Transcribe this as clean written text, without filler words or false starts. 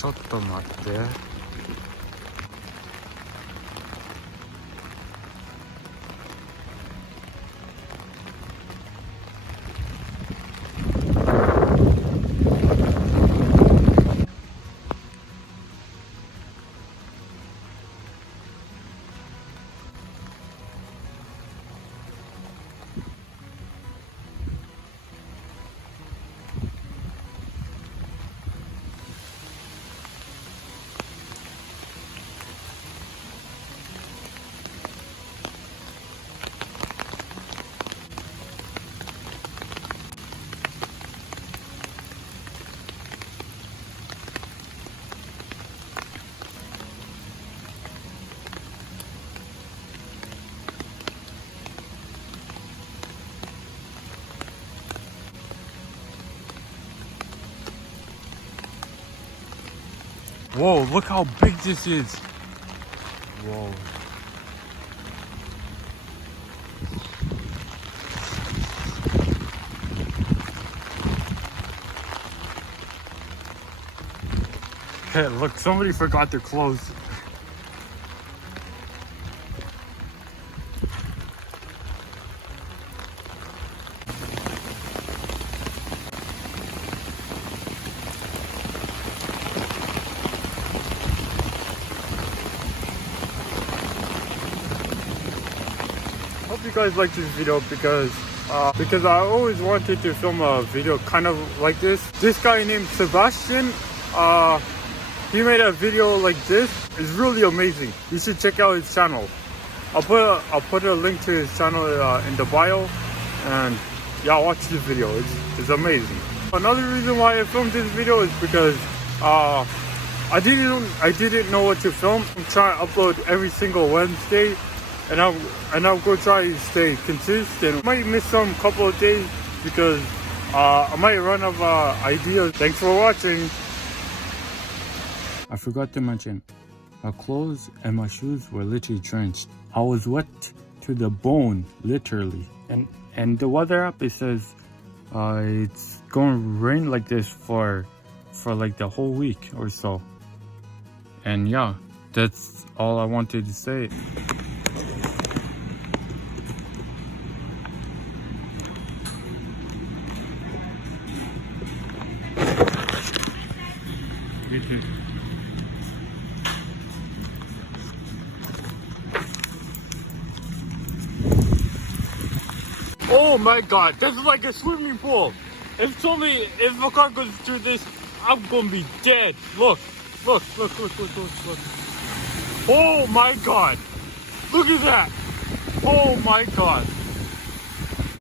ちょっと待って。Whoa, look how big this is. Whoa. Hey, look, somebody forgot their clothes. Hope you guys like this video because I always wanted to film a video kind of like this. This guy named Sebastian, he made a video like this. It's really amazing. You should check out his channel. I'll put a link to his channel in the bio, and yeah, watch this video. It's amazing. Another reason why I filmed this video is because I didn't know what to film. I'm trying to upload every single Wednesday, and I'm gonna try to stay consistent. Might miss some couple of days because I might run out of ideas. Thanks for watching. I forgot to mention, my clothes and my shoes were literally drenched. I was wet to the bone, literally. And the weather app, it says it's going to rain like this for like the whole week or so. And yeah, that's all I wanted to say. Oh my god, this is like a swimming pool. If a car goes through this, I'm gonna be dead. Look. Oh my god. Look at that. Oh my god.